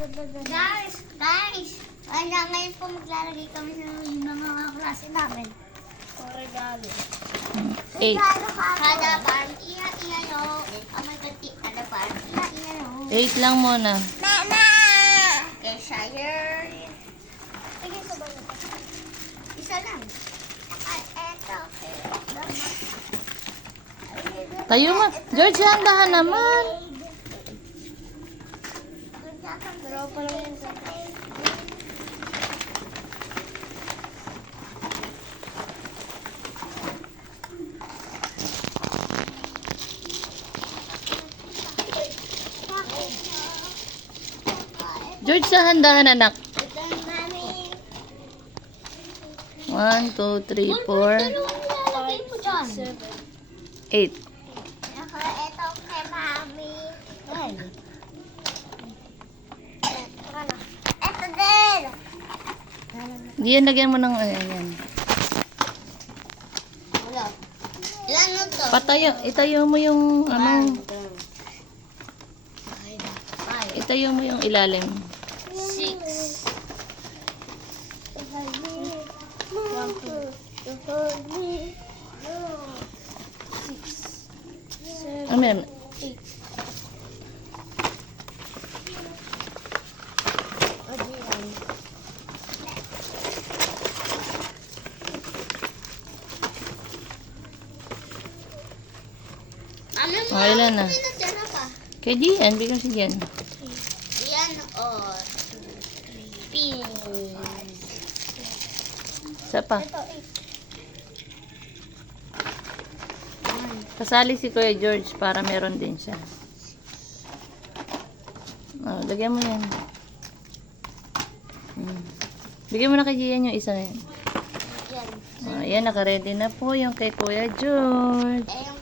Guys! Ngayon po maglalagay kami ng mga klase namin. Regalo. 8. Kada parang iya yo. Amay pati kada parang iya yo. 8 lang muna. Mama! Okay, shire. Sige, sa bala. Isa lang. Saka eto. Tayo mo. George, handahan naman. Pero pa lang yan sa George, sa handahan anak. ito yung mami. 1, 2, 3, 4, 8. Ako, ito kay mami. Ito din. Diyan, lagyan mo ng ayan. Wala. Ilan mo to? Itayo mo yung ano. Five. Itayo mo yung ilalim. 6. Ano meron? Ano mo? Oh, ilan na? Pinatira pa. Kay Gian, bigyan si Gian. Yan o. Pin. Isa pa. Ito, Kasali si Kuya George para meron din siya. Oh, lagyan mo yan. Bigyan mo na kay Gian yung isa na yan. Yan. Oh, yan, naka-ready na po yung kay Kuya George. Eh, yung